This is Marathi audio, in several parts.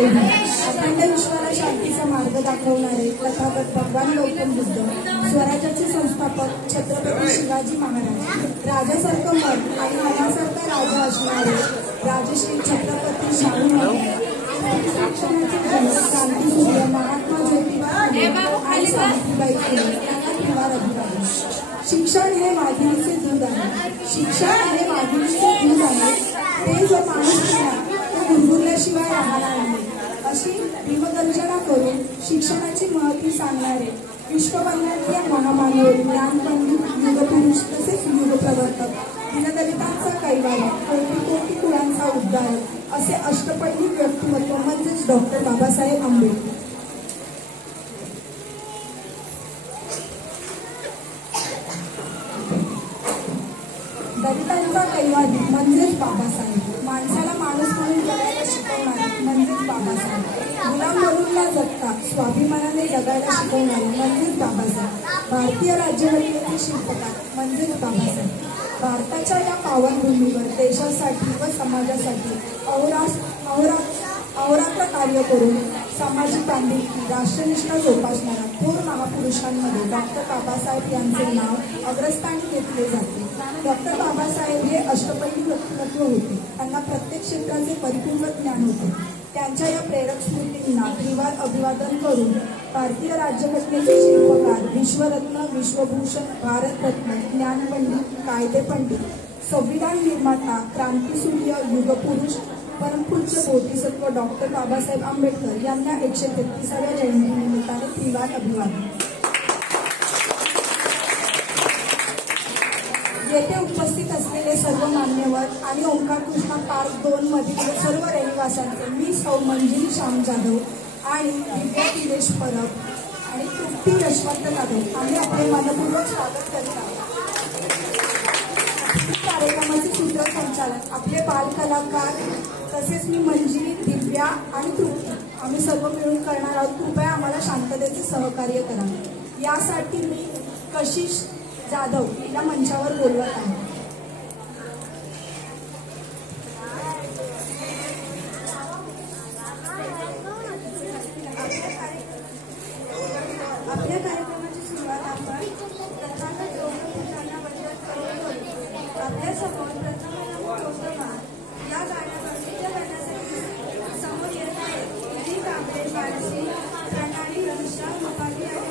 देवी, अखंड विश्वाला शांतीचा मार्ग दाखवणारे तथागत भगवान गौतम बुद्ध, स्वराज्याचे संस्थापक छत्रपती शिवाजी महाराज, राजासारखं मन आणि मनासारखा राजा असणारे राजश्री छत्रपती शाहू महाराज, क्रांतीसूर्य महात्मा ज्योतिबा फुले आणि सावित्रीबाई फुले यांना त्रिवार अभिवादन. शिक्षण हे माधुरीचे दूध आहे. शिक्षण हे माधुरीचे दूध आहे. ते जो माणूस केला तो गुरगुरल्याशिवाय राहणार नाही, अशी भीमगर्जना करून शिक्षणाची महती सांगणारे विश्ववंदनीय महामानव, ज्ञानपंडित, युगपुरुष तसेच युगप्रवर्तक, दीनदलितांचा कैवारी, कोटी कोटी कुळांचा उद्धारक असे अष्टपैलू व्यक्तिमत्व म्हणजेच डॉक्टर बाबासाहेब आंबेडकर. दलितांचा कैवारी म्हणजेच बाबासाहेब, माणसाला माणूस म्हणून जगायला शिकवणारे म्हणजेच बाबासाहेब, गुलाम म्हणून न जगता स्वाभिमानाने जगायला शिकवणारे म्हणजेच बाबासाहेब, भारतीय राज्यघटनेचे शिल्पकार म्हणजेच बाबासाहेब. भारताच्या या पावनभूमीवर देशासाठी व समाजासाठी अहोरात्र कार्य करून सामाजिक बांधिलकी, राष्ट्रनिष्ठा जोपासणाऱ्या थोर महापुरुषांमध्ये डॉक्टर बाबासाहेब यांचे नाव अग्रस्थानी घेतले जाते. डॉक्टर बाबासाहेब हे अष्टपैलू व्यक्तिमत्व होते. त्यांना प्रत्येक क्षेत्राचे परिपूर्ण ज्ञान होते. त्यांच्या या प्रेरक स्मृतींना त्रिवार अभिवादन करून भारतीय राज्यघटनेचे शिल्पकार, विश्वरत्न, विश्वभूषण, भारतरत्न, ज्ञानपंडित, कायदेपंडित, संविधान निर्माता, क्रांतीसूर्य, युगपुरुष, परमपूज्य बोधिसत्व डॉक्टर बाबासाहेब आंबेडकर यांना 133व्या जयंतीनिमित्ताने त्रिवार अभिवादन. येथे उपस्थित असलेले सर्व मान्यवर आणि ओंकार कृष्णा पार्क 2 मधील सर्व रहिवाशांचे मी सौ मंजिरी श्याम जाधव आणि दिव्या दिनेश परब आणि तृप्ती यशवंत जाधव आम्ही आपले मनपूर्वक स्वागत करत आहोत. कार्यक्रमाचे सूत्रसंचालन आपले बालकलाकार तसेच मी मंजिरी, दिव्या आणि तृप्ती आम्ही सर्व मिळून करणार आहोत. कृपया आम्हाला शांततेचे सहकार्य करा. यासाठी मी कशिश जाधव हिला मंचावर बोलवत आहे. आपल्या कार्यक्रमाची सुरुवात आपण तथागत गौतम वंदन करून आपल्या समोर या गाण्यावर नृत्य करण्यासाठी समोर येत आहेत कांबळे, बाळशी, प्रणाली, रक्षा, रुपाली आणि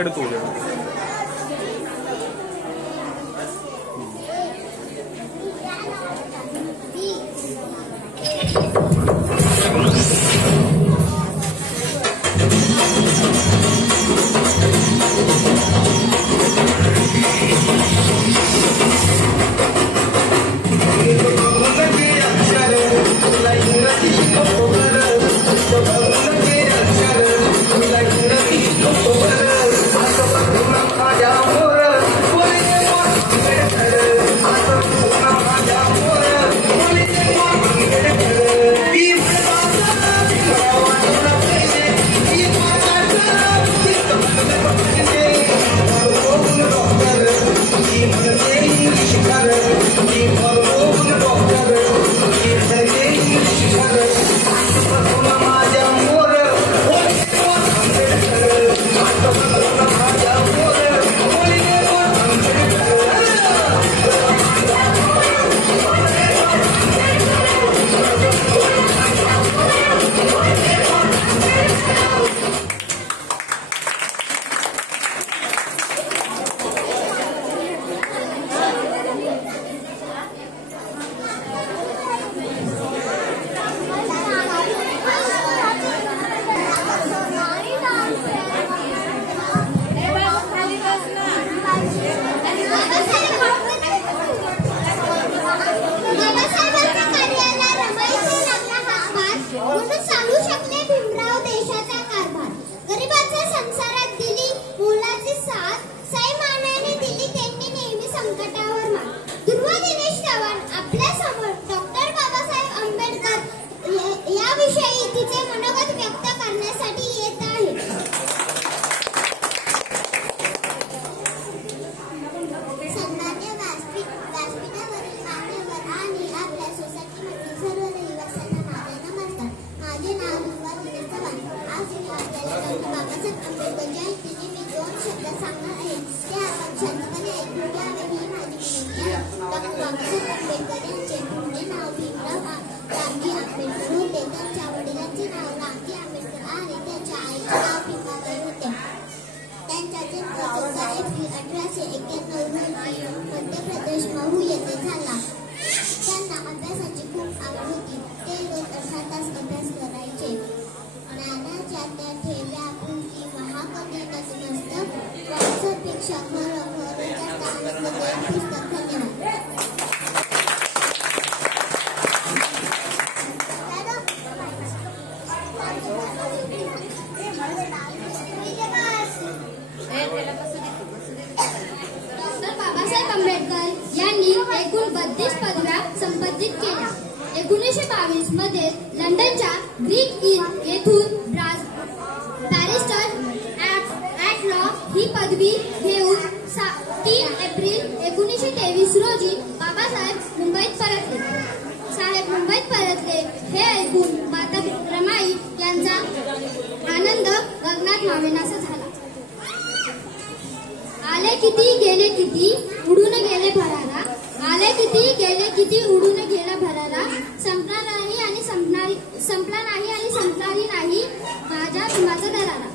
उजेड तो उजेड. मध्ये लंडनच्या ग्रीक इन येथून बॅरिस्टर ॲट लॉ ही पदवी घेऊन 3 एप्रिल 1923 रोजी बाबासाहेब मुंबईत परतले. हे ऐकून माता रमाई यांचा आनंद गगनात मावेनासा झाला. आले किती गेले किती उडून गेले भरारा, आले किती गेले किती उडून गेला भरारा, संपला नाही आणि संपणारी नाही माझा दरारा.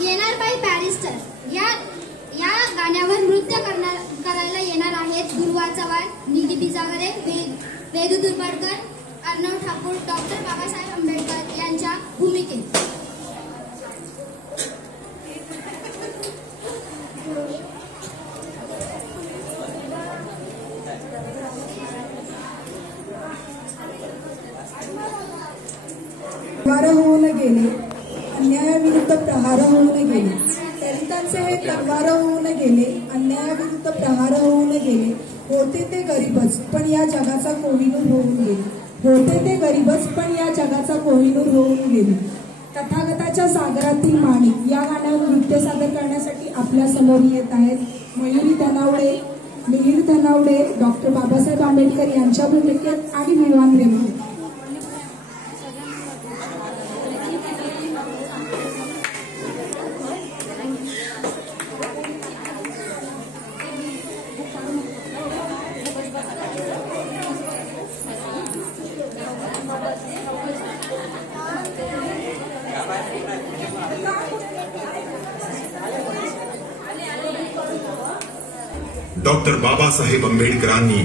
येणार बाई बॅरिस्टर या गाण्यावर नृत्य करायला येणार आहेत दुर्वा चव्हाण, निधी बिजागरे, वेदू दुर्बडकर, अर्णव ठाकूर, डॉक्टर बाबासाहेब आंबेडकर यांच्या भूमिकेत. प्रहार होऊन गेले, अन्यायाविरुद्ध प्रहार होऊन गेले. दलितांचे हे तलवार होऊन गेले, अन्यायाविरुद्ध प्रहार होऊन गेले. होते ते गरीबच पण या जगाचा कोहिनूर होऊन गेले. होते ते गरीबच पण या जगाचा कोहिनूर होऊन गेले. तथागताच्या सागरातील माणिक या गाण्यावर नृत्य सादर करण्यासाठी आपल्या समोर येत आहेत मयुरी धनावडे, मिहिर धनावडे, डॉक्टर बाबासाहेब आंबेडकर यांच्या भूमिकेत आणि विवान रेमणे. डॉक्टर बाबासाहेब आंबेडकरांनी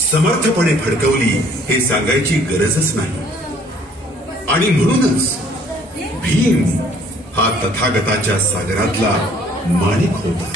समर्थपणे फडकवली हे सांगायची गरजच नाही. आणि म्हणूनच भीम हा तथागताच्या सागरातला माणिक होता.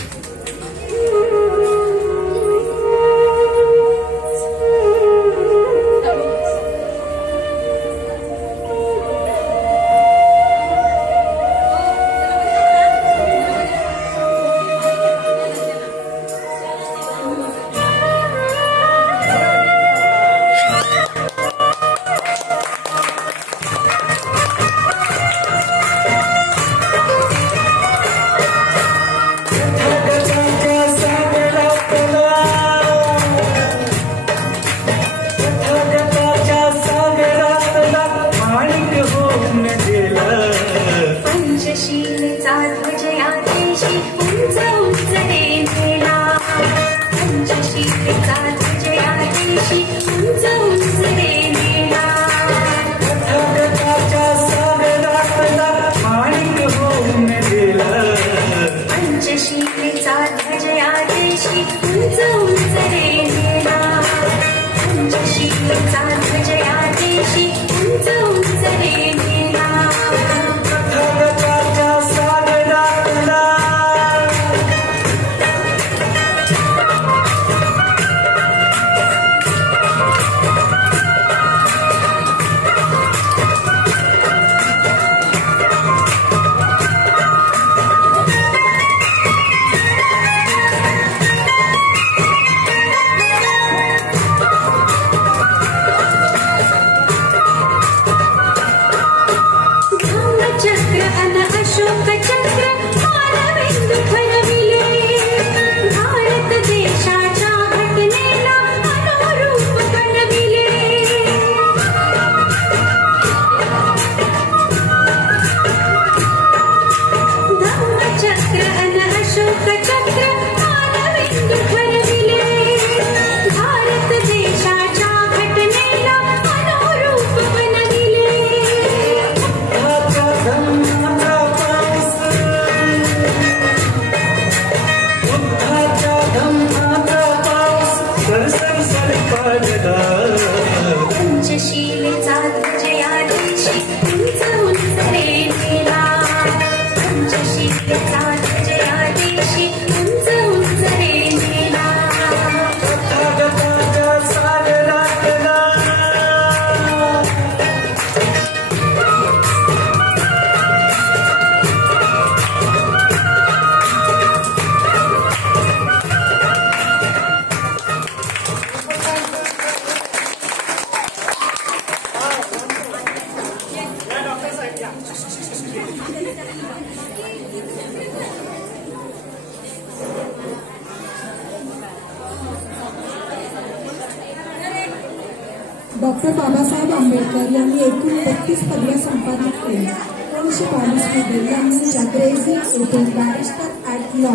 डॉक्टर बाबासाहेब आंबेडकर यांनी एकूण 32 पदव्या संपादित केल्या. 1922 मध्ये यांनी जाग्रेझी येथून बॅरिस्टर ॲट लॉ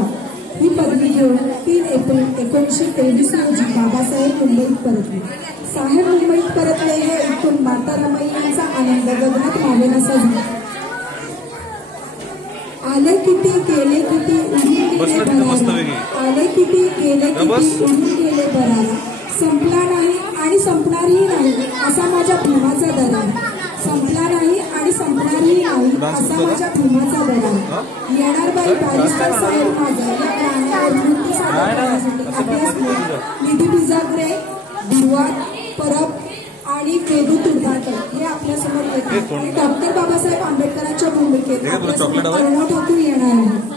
ही पदवी घेऊन 3 एप्रिल 1923 रोजी बाबासाहेब मुंबईत परतले. साहेब मुंबईत परतले हे ऐकून माता रमाई यांचा आनंद गगनात मावेनासा झाला. आले किती गेले किती उडून गेले बराला, आले किती गेले किती उडून गेले बराला, संपला नाही आणि संपणारही नाही असा माझ्या भीमाचा दरार, संपला नाही आणि संपणारही नाही असा माझ्या भीमाचा दरार. येणार बाई बॅरिस्टर साहेब माझा या गाण्यावर नृत्य सादर करण्यासाठी आपल्या निधी बिजागरे, दुर्वा परब आणि वेदू तुर्भाकर हे आपल्यासमोर येतात. आणि डॉक्टर बाबासाहेब आंबेडकरांच्या भूमिकेत आपल्यासमोर अर्णव ठाकूर येणार आहे.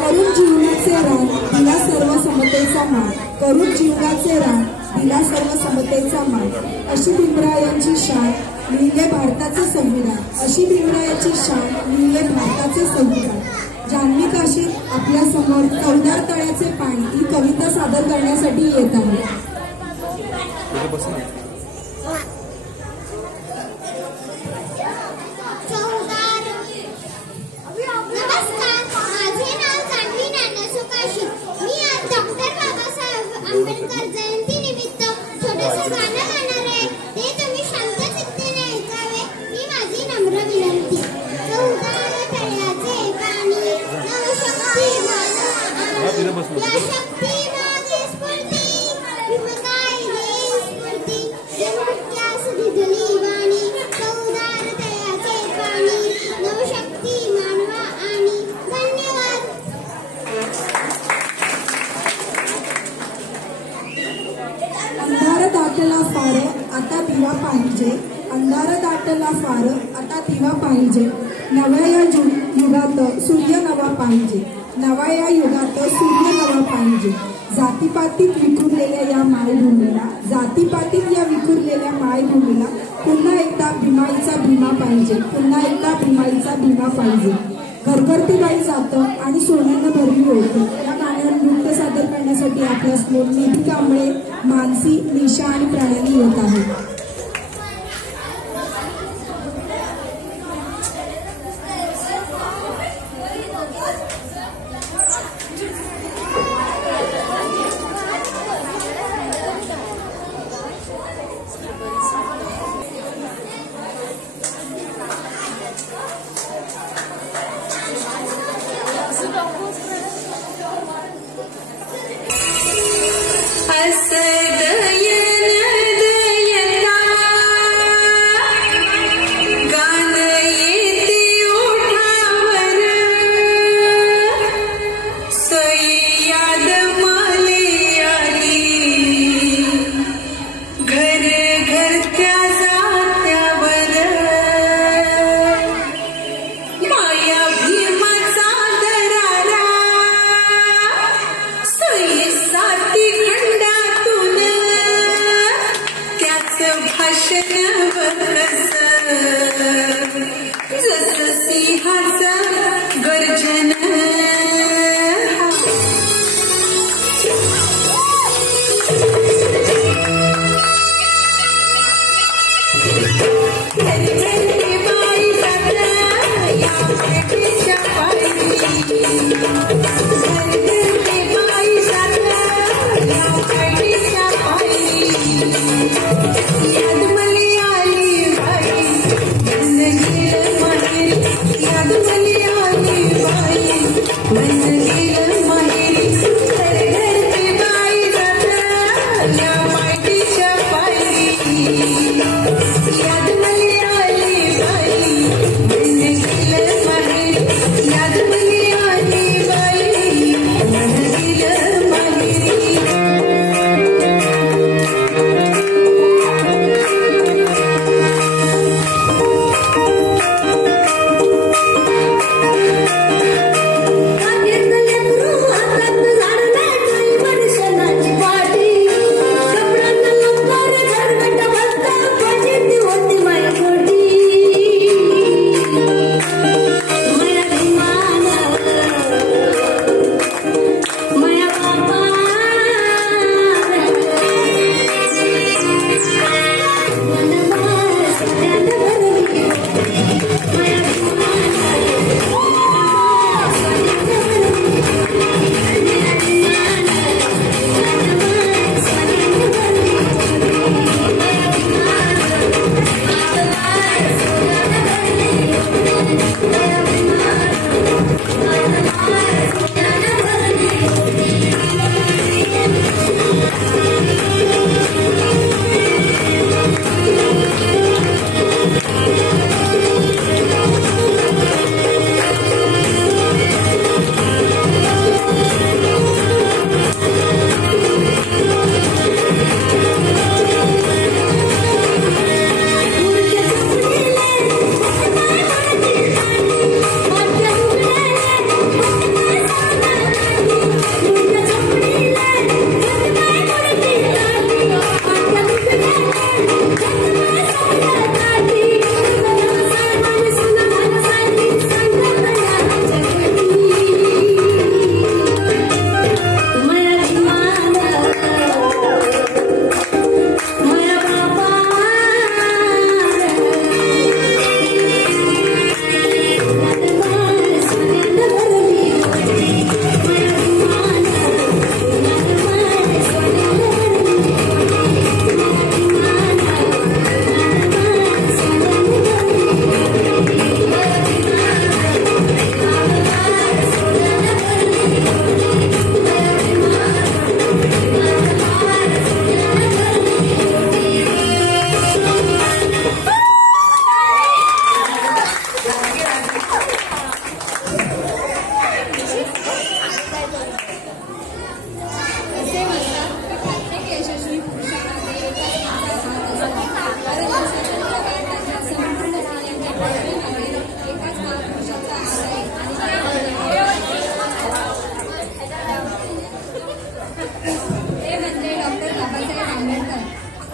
करून जीवनाचे रान दिला सर्व समतेचा मान, करून जीवनाचे रान दिला सर्व समतेचा मान, अशी भीमरायांची शान लिहिले भारताचे संविधान, अशी भीमरायाची शान लिहिले भारताचे संविधान. जान्हवी काशीत आपल्या समोर चवदार तळ्याचे पाणी ही कविता सादर करण्यासाठी येत आहे. आंबेडकर जयंती निमित्त छोटंसं गाणं गाणार आहे. ते तुम्ही शांत चित्तेने ऐकावे ही माझी नम्र विनंती. चौदार तळ्याचे पाणी नवशक्ती मानव या शक्ती मागे स्फूर्ती विमकाय देश स्फूर्ती जन्मत्यास भिजली वाणी. चौदार तळ्याचे पाणी नवशक्ती मानवा आणि धन्यवाद. अंधार दाटला फार आता दिवा पाहिजे, अंधार दाटला फार आता दिवा पाहिजे. नव्या या युगात सूर्य नवा पाहिजे, नव्या या युगात सूर्य नवा पाहिजे. जातीपातीत विखुरलेल्या या मायभूमीला, जातीपातीत या विखुरलेल्या मायभूमीला पुन्हा एकदा भीमाईचा भीमा पाहिजे, पुन्हा एकदा भीमाईचा भीमा पाहिजे. घरघरती बाई जातं आणि सोन्यानं भरली होती या गाण्यावर नृत्य सादर करण्यासाठी आपल्या समोर निधी कांबळे, मानसी, निशा आणि प्रणाली येत आहेत. याद मली आली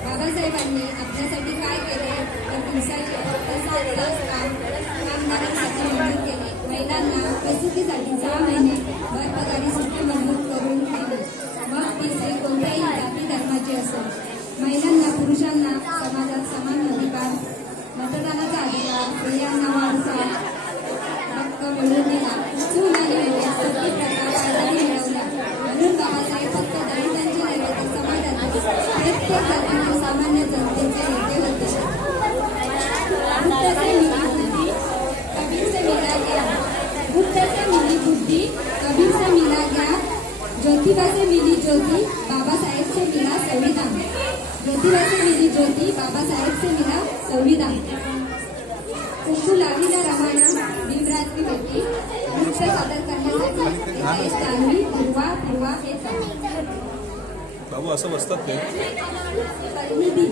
बाबासाहेबांनी आपल्यासाठी काय केले तर कामगारांसाठी मंजूर केले. महिलांना प्रसूतीसाठी 6 महिने पगारी सुट्टी मंजूर करून दिली. मग ती स्त्री कोणत्याही जाती धर्माची असो. महिलांना पुरुषांना समाजात समान अधिकार, मतदानाचा अधिकार, स्त्रियांना वारसा हक्क मिळवून दिला. सून आणि सती प्रथा कायद्याने मिळवल्या. म्हणून बाबासाहेब फक्त दलितांचे नव्हे तर समाजातील प्रत्येक जातीतील सामान्य जनतेचे नेते होते. बुद्ध से मिली बुद्धि, कबीर से मिला ज्ञान, ज्योतिबा से मिली ज्योति, बाबा साहेब से मिला संविधान. ज्योतिबा से मिली ज्योति, बाबा साहेब से मिला संविधान. कुंकू लावीला रवाना भीमरात्री पेटी नृत्य सादर करण्यासाठी चांगली पूर्वा येतात. बाबू असं बसतात ते प्रतिनिधी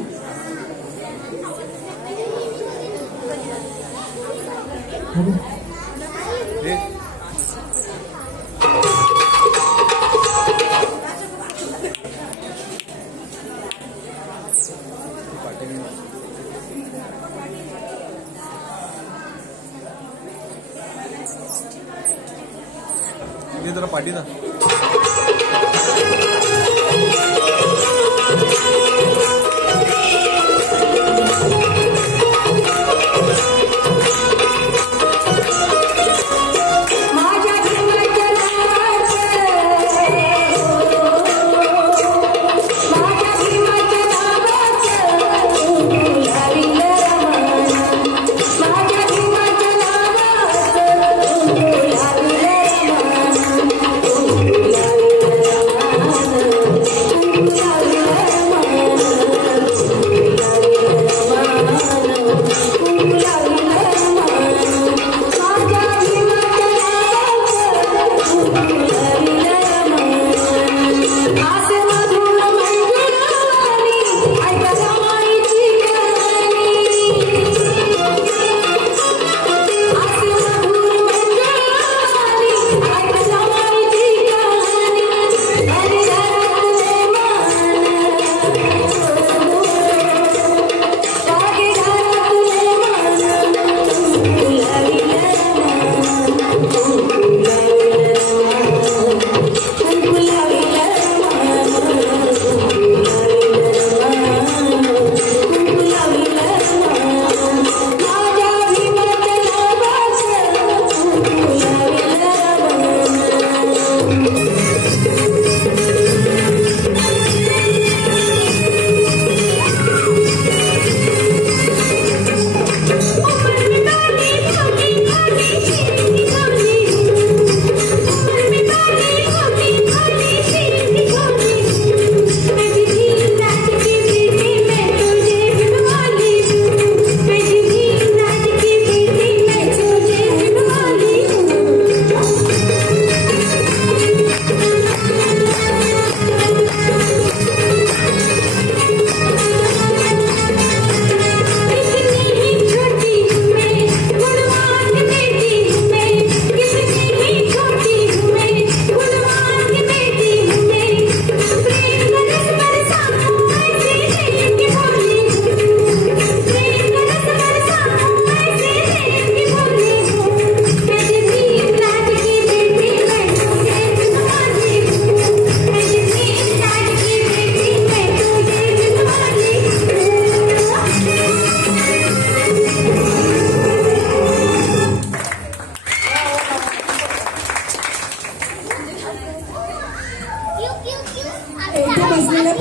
जरा पाठी ना.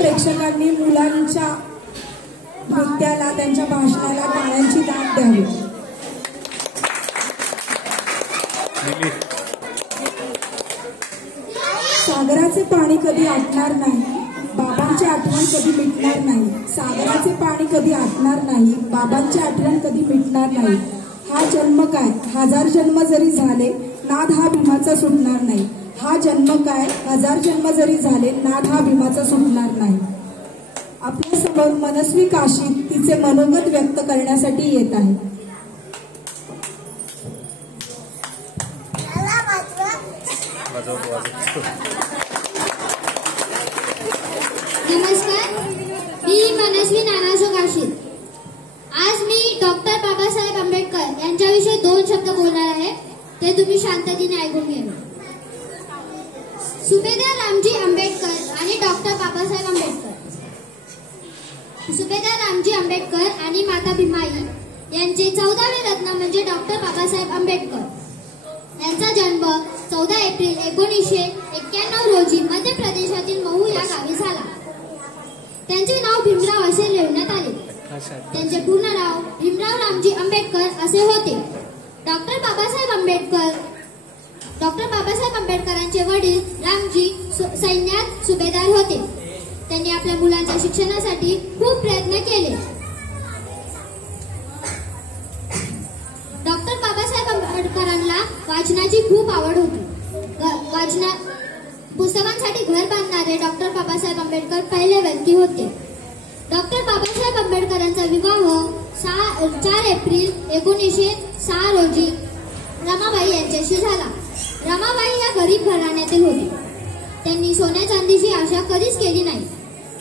प्रेक्षकांनी मुलांच्या नृत्याला, त्यांच्या भाषणाला टाळ्यांची दाद द्यावी. सागराचे पाणी कधी आटणार नाही, बाबांची आठवण कधी मिटणार नाही. सागराचे पाणी कधी आटणार नाही, बाबांची आठवण कधी मिटणार नाही. हा जन्म काय 1000 जन्म जरी झाले, नाद हा भीमाचा सुटणार नाही. हा जन्म काय 1000 जन्म जरी झाले, नाद हा भीमाचा सुटणार नाही. आपल्या समोर मनस्वी काशी तिचे मनोगत व्यक्त करण्यासाठी येत आहे. नमस्कार, मी मनस्वी तेजस्वी नानासो काशीद. आज मी डॉक्टर बाबासाहेब आंबेडकर यांच्याविषयी 2 शब्द बोलणार आहे. ते तुम्ही शांततेने ऐकून घ्या. सुभेदार रामजी आंबेडकर आणि डॉक्टर बाबासाहेब आंबेडकर. सुभेदार रामजी आंबेडकर आणि माता भीमाई यांचे 14वे रत्न म्हणजे डॉक्टर बाबासाहेब आंबेडकर. यांचा जन्म 14 एप्रिल 1991 रोजी मध्य प्रदेशातील महू या गावी झाला. त्यांचे नाव भीमराव असे लिहिण्यात आले. त्यांचे पूर्ण नाव भीमराव रामजी आंबेडकर असे होते. डॉक्टर बाबासाहेब आंबेडकरांचे वडील रामजी सैन्यात सुभेदार होते. त्यांनी आपल्या मुलांच्या शिक्षणासाठी खूप प्रयत्न केले. डॉक्टर बाबासाहेब आंबेडकरांना वाचनाची खूप आवड होती. पुस्तकांसाठी घर बांधणारे डॉक्टर बाबासाहेब आंबेडकर पहिले व्यक्ती होते. डॉक्टर बाबासाहेब आंबेडकरांचा विवाह 4 एप्रिल 1906 रोजी रमाबाई यांच्याशी झाला. रमाबाई या गरीब घराण्यातील होते. त्यांनी सोन्या चांदीची आशा कधीच केली नाही.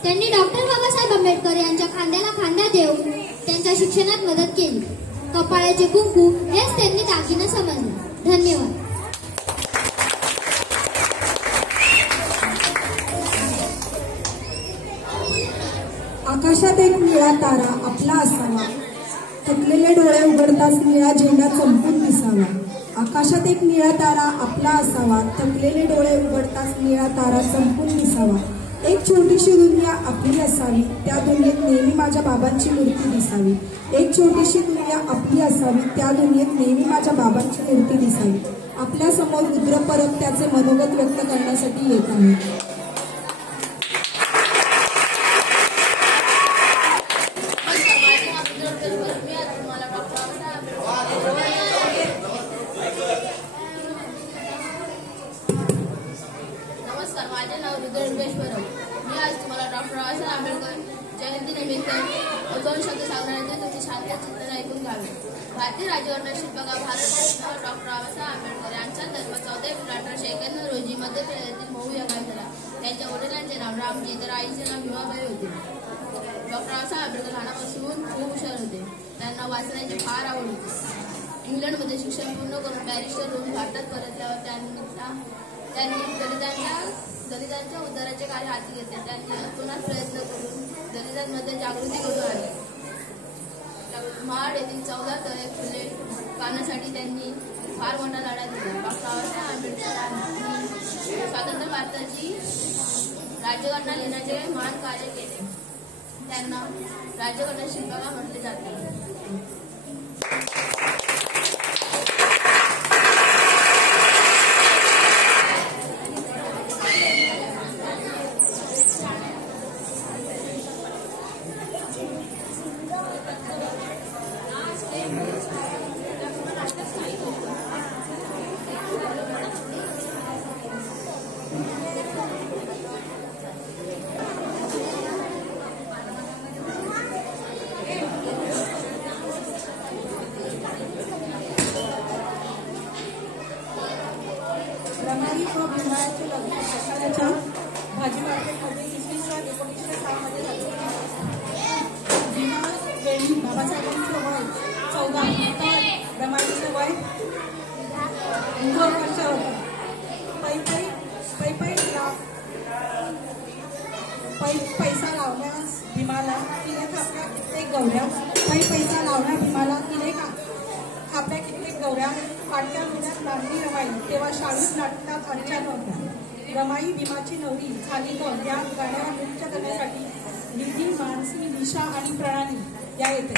त्यांनी डॉक्टर बाबासाहेब आंबेडकर यांच्या खांद्याला खांदा देऊन त्यांच्या शिक्षणात मदत केली. कपाळाचे कुंकू हेच त्यांनी दागिने समजले. धन्यवाद. आकाशात एक निळा तारा आपला असावा, थकलेले डोळे उघडताच निळा झेंडा चमकून दिसावा. आकाशात एक निळा तारा आपला असावा, थकलेले डोळे उघडताच निळा तारा चमकून दिसावा. एक छोटीशी दुनिया आपली असावी, त्या दुनियेत नेहमी माझ्या बाबांची मूर्ती दिसावी. एक छोटीशी दुनिया आपली असावी, त्या दुनियेत नेहमी माझ्या बाबांची मूर्ती दिसावी. आपल्या समोर रुद्र परब त्याचे मनोगत व्यक्त करण्यासाठी येत आहे. भारतीय राज्यघटना शिल्पकार भारतरत्न डॉक्टर बाबासाहेब आंबेडकर यांचा जन्म 14 एप्रिल 1891 रोजी मध्य प्रदेशातील महू या गावी झाला. त्यांच्या वडिलांचे नाव रामजी तर आईचे नाव भीमाबाई होते. डॉक्टर बाबासाहेब आंबेडकर लहानापासून खूप हुशार होते. त्यांना वाचण्याची फार आवड होती. इंग्लंडमध्ये शिक्षण पूर्ण करून बॅरिस्टर होऊन भारतात परतल्यावर त्यांनी दलितांच्या उद्धाराचे कार्य हाती घेतले. त्यांनी पुन्हा प्रयत्न करून दलितांमध्ये जागृती घडवून आणली. महाड येथील 14 तळे खुले करण्यासाठी त्यांनी फार मोठा लढा दिला. डॉक्टर बाबासाहेब आंबेडकरांनी स्वतंत्र भारताची राज्यघटना लिहिण्याचे महान कार्य केले. त्यांना राज्यघटना शिल्पकार म्हटले जाते. रमाई व भीमाचे लग्न सकाळच्या भाजी मार्केटमध्ये 1906 मध्ये झाले. भीमा वेळी बाबासाहेबांचं वय 14 तर रमाईचं वय 2 वर्ष होतं. पैसा लावण्यास भीमाला तिने आपल्या कित्येक गौऱ्या पैसा लावण्या भीमाला तिने आपल्या कित्येक गौऱ्या पाटक्या मुलात बांधली रमाई. तेव्हा शाळेत नाटकात अर्चना होत्या. रमाई भीमाची नवरी झाली तर या गाण्याला नृत्य करण्यासाठी निधी, मानसी, निशा आणि प्रणाली या येते.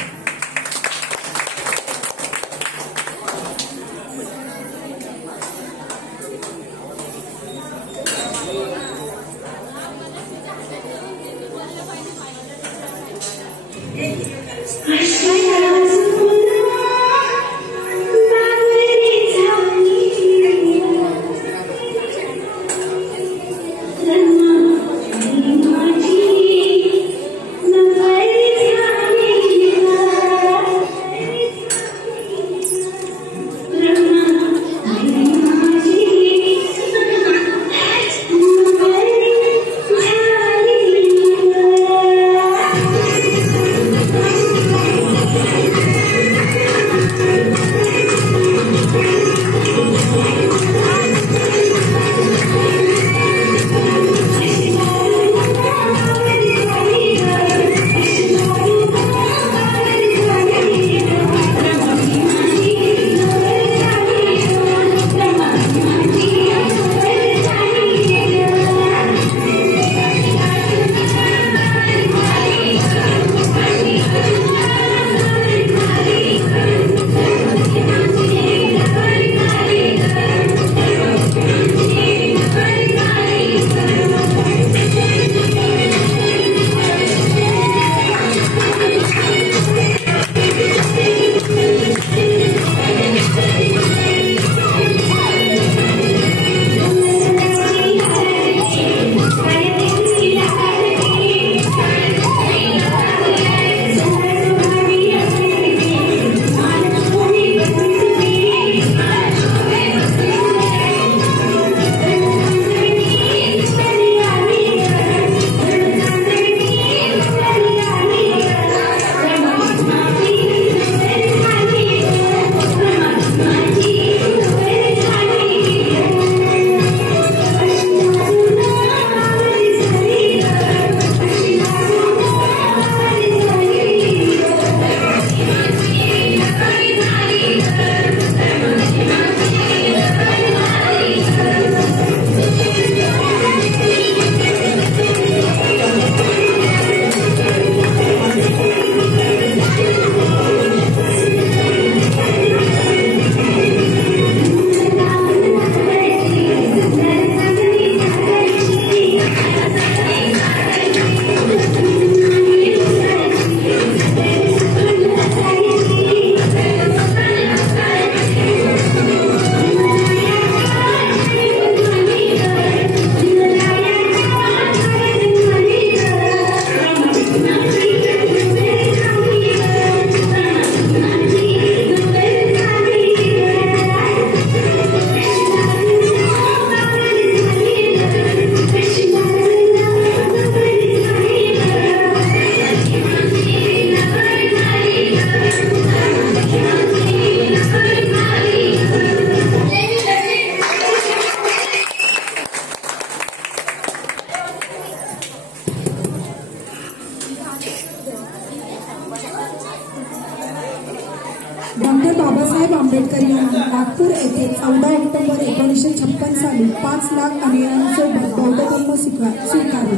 डॉक्टर बाबासाहेब आंबेडकर यांनी नागपूर येथे 14 ऑक्टोबर 1956 साली 5 लाख अनुयायांसोबत बौद्ध धर्म स्वीकारले.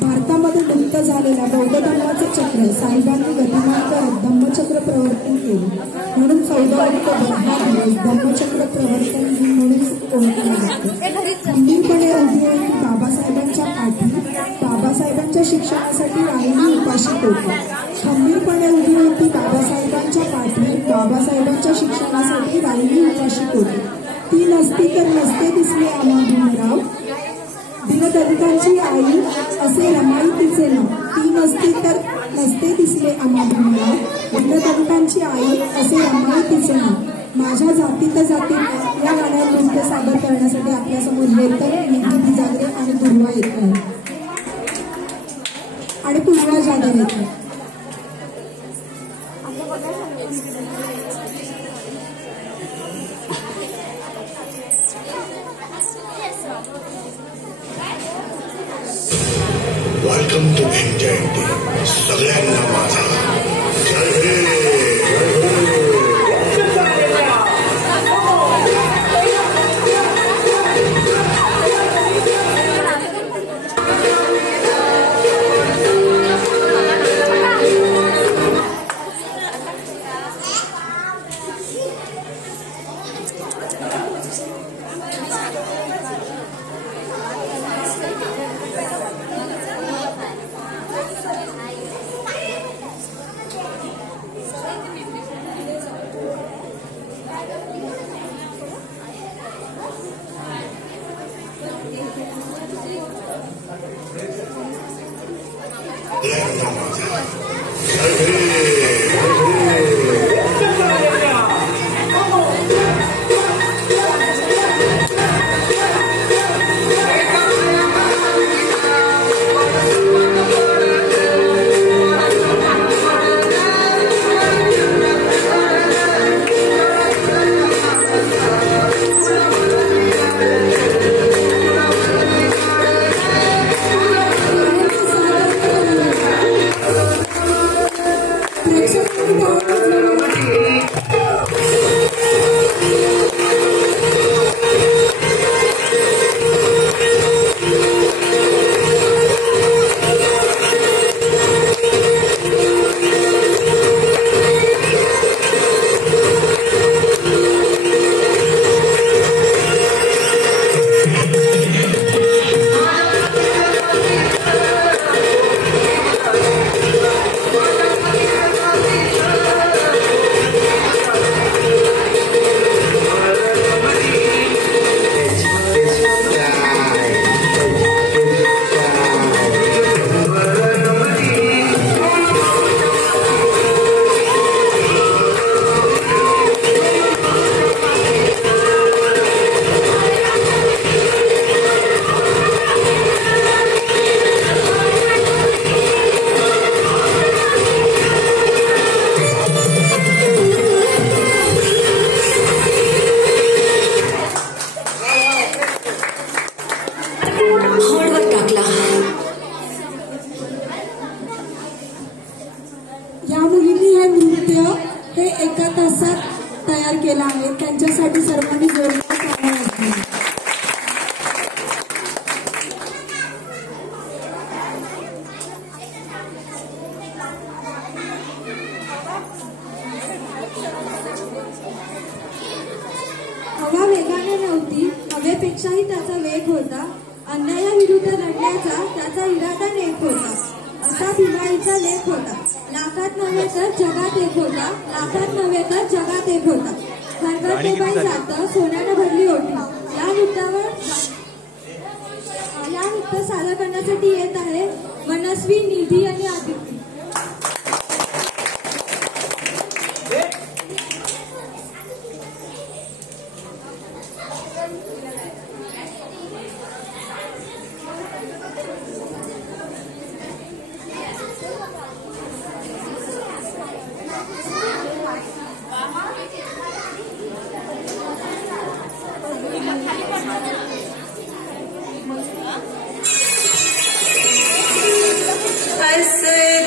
भारतामध्ये लुप्त झालेल्या बौद्ध धर्माचे चक्र साहेबांनी गतिमान करत धम्मचक्र प्रवर्तन केले. म्हणून 14 ऑक्टोबर हा दिवस धम्मचक्र प्रवर्तन दिन म्हणून ओळखला जातो. खंबीरपणे उभी होती बाबासाहेबांच्या पाठी, बाबासाहेबांच्या शिक्षणासाठी राहिली उपाशी होती. खंबीरपणे उभी होती बाबासाहेबांच्या पाठी, बाबासाहेबांच्या शिक्षणासाठी राहिली उपाशी होती. ती नसती तर नसते दिसले आम्हा भीमराव, दीनदलितांची आई असे रमाई तिचे नाव. ती नसती तर नसते दिसले आम्हा भीमराव, दीनदलितांची आई असे रमाई तिचे नाव. माझ्या जातीत जातीत या गाण्यात नृत्य सादर करण्यासाठी आपल्यासमोर येतं निधी बिजागरे आणि दुर्वा येत आहे आणि पूर्वा जाधव येत आहे. Welcome to Bhim Jayanti. सगळ्यांना माझा जय तयार केला आहे. त्यांच्यासाठी सर्वांनी जोरदार टाळ्या वाजवा. हवा वेगाने नव्हती, हवेपेक्षाही त्याचा वेग होता. अन्यायाविरुद्ध लढण्याचा त्याचा इरादा नेक होता. असा भीमाईचा लेख होता. लाखात नव्हे तर जगात एक होता. लाखात नव्हे तर जगात एक होता. खरगरबाई जातं सोन्यानं भरली होती. या नृत्य सादर करण्यासाठी येत आहे मनस्वी, निधी आणि आदिती. I say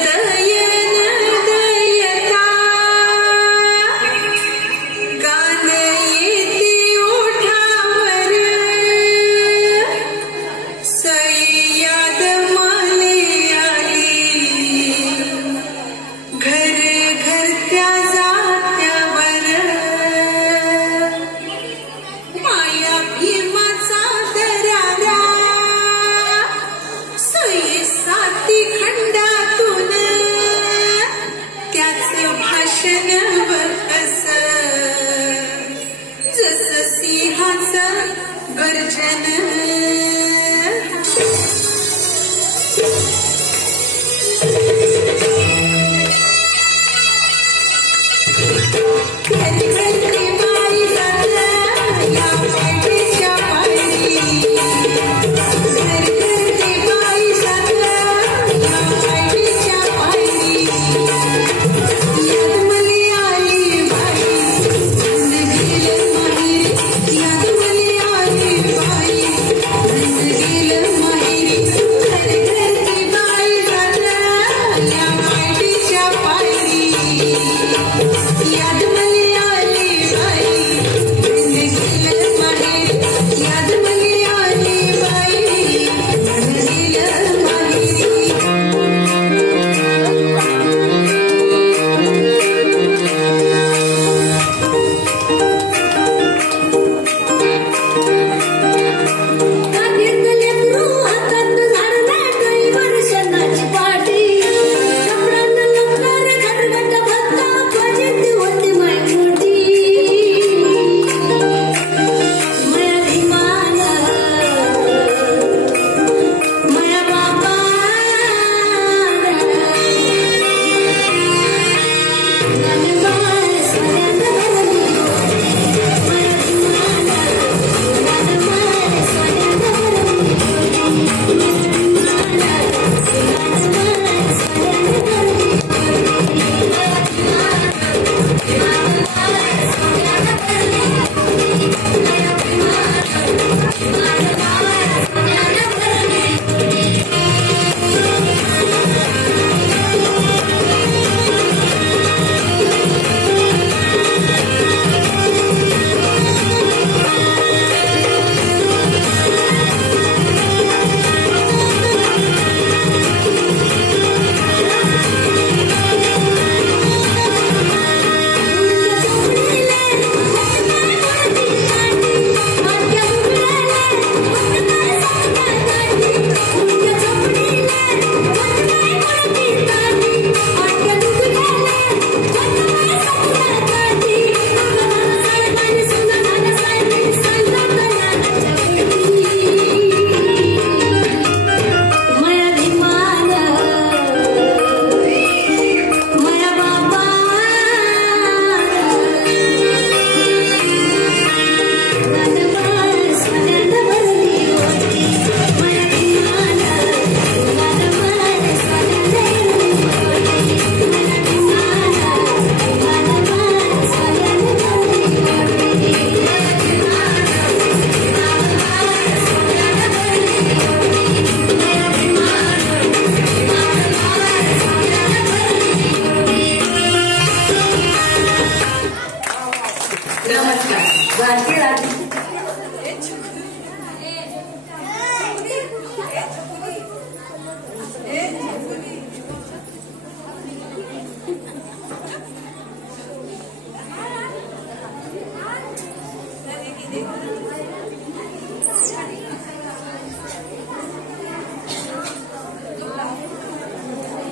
दर्शनावर असं जसं सिंहाचं गर्जन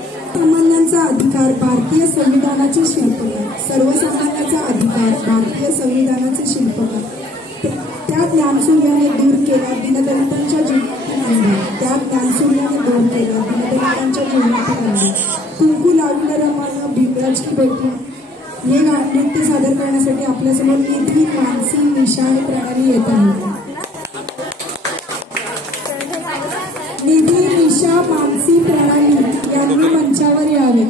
सर्वसामान्यांचा अधिकार भारतीय संविधानाचे शिल्पकार. सर्वसामान्यांचा अधिकार भारतीय संविधानाचे शिल्पकार. त्या ज्ञानसूर्याने दूर केला दीनदलितांच्या जीवनातील अंधार. त्या ज्ञानसूर्याने दूर केला दीनदलितांच्या जीवनातील अंधार. कुंकू लावलं रमानं भीमराज की बेटी हे नृत्य सादर करण्यासाठी आपल्यासमोर निधी, मानसी, निशा आणि प्रणाली येत आहे. निधी, निशा, मानसी, प्रणाली यांनी मंचावर यावे.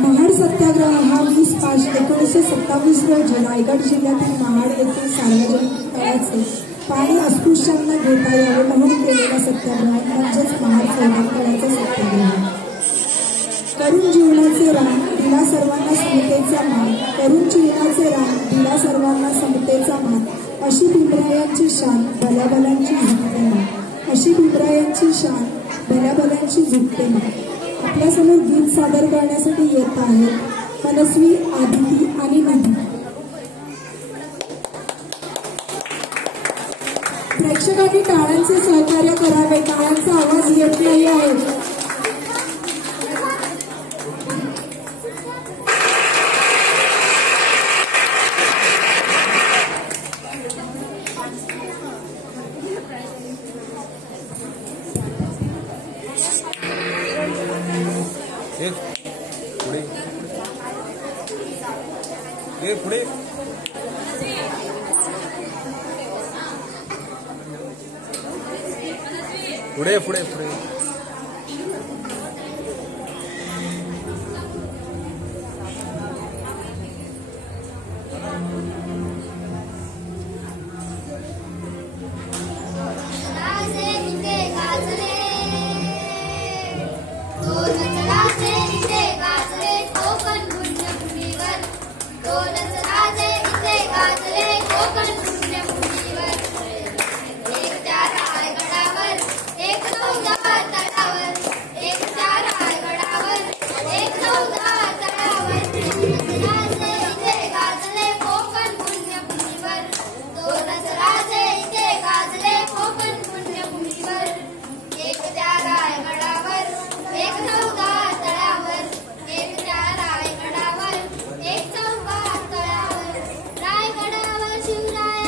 महाड सत्याग्रह हा 20/5/1927 रोजी रायगड जिल्ह्यातील महाड येथील सार्वजनिक तळाचे पाणी अस्पृश्यांना घेता यावे म्हणून केलेला सत्याग्रह म्हणजेच महाड तळाचा सत्याग्रह. करून जीवनाचे रान दिला सर्वांना समतेचा मान, करून जीवनाचे रान दिला सर्वांना समतेचा मान, अशी बिबरायांची शान भल्याभल्यांची झुकते मान, अशी बिबरायांची शान भल्याभल्यांची झुकते मान. आपल्यासमोर गीत सादर करण्यासाठी येत आहेत मनस्वी, आदिती आणि निधी. प्रेक्षकांनी टाळ्यांचे सहकार्य करावे. टाळ्यांचा आवाज येत नाही आहे. पुढे पुढे पुढे पुढे रायगडावर शिवराय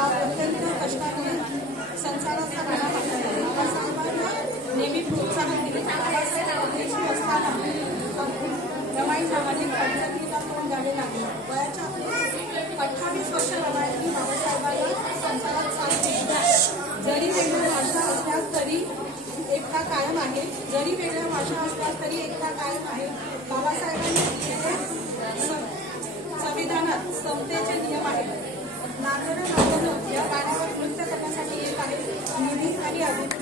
अत्यंत कष्टाने संसाराचा गळा हाताळला. बाबासाहेबांना नेहमी प्रोत्साहन दिले. बाबासाहेब अध्यक्ष असताना रमाई सामाजिक अडचणीला तोंड द्यावे लागले. वयाच्या 28 वर्ष रमाईंनी बाबासाहेबांना संसारात साथ दिली. जरी वेगळ्या भाषा असल्यास तरी एकता कायम आहे. जरी वेगळ्या भाषा असल्यास तरी एकता कायम आहे. बाबासाहेबांनी संविधानात समतेचे नियम आहेत. नागोनं या गाण्यावर नृत्य करण्यासाठी येत आहे निधी आणि अभिनय.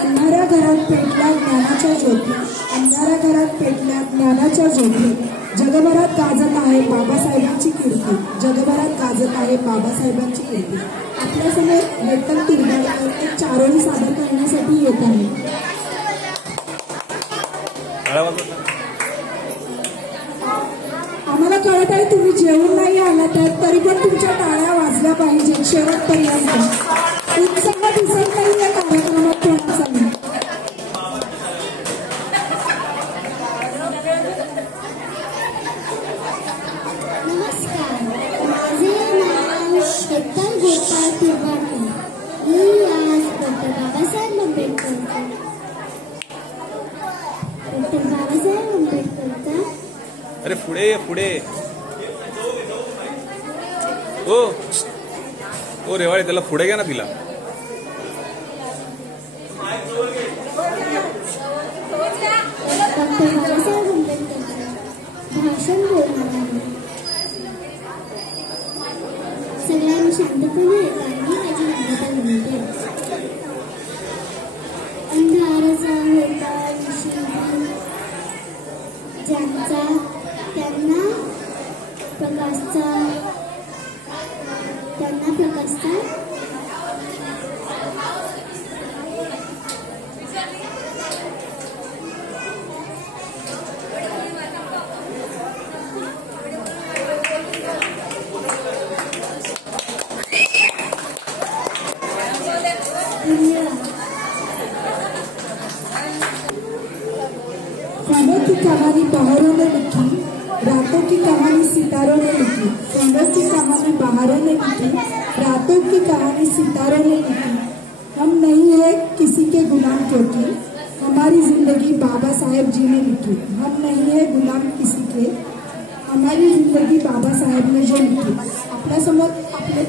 अंधाऱ्या घरात पेटल्या ज्ञानाच्या ज्योती, अंधाऱ्या घरात पेटल्या ज्ञानाच्या ज्योती. जगभरात गाजत आहे बाबासाहेबांची कीर्ती, जगभरात गाजत आहे बाबासाहेबांची कीर्ती. आपल्यासमोर लेखक तिरगाळकर एक चारोळी सादर करण्यासाठी येत आहे. आम्हाला कळत आहे तुम्ही जेवून नाही आलात तरी पण तुमच्या टाळ्या वाजल्या पाहिजेत शेवटपर्यंत. उत्साह दिसत नाही या कार्यक्रमात कोणाचा. नमस्कार, माझे नाव शीतल गोपाळ तिरगाळकर. मी आज डॉक्टर बाबासाहेब आंबेडकरचा अरे पुढे पुढे ओ रेवाळे त्याला पुढे घ्या ना तिला. सगळ्यांनी शांतपणे ऐकावे माझी विनंती विनंती अंधाराचा होता ज्यांचा त्यांना प्रकाशचा ख्वाबों की कहानी बहारों ने लिखी, रातों की कहानी सितारों ने लिखी। ख्वाबों की कहानी बहारों ने लिखी, रातों की कहानी सितारों ने लिखी। हम नहीं है किसी के गुलाम क्योंकि हमारी जिंदगी बाबा साहेब जी ने लिखी। हम नहीं है गुलाम किसी के, हमारी जिंदगी बाबा साहेब ने जो लिखी। आपल्या समोर आपले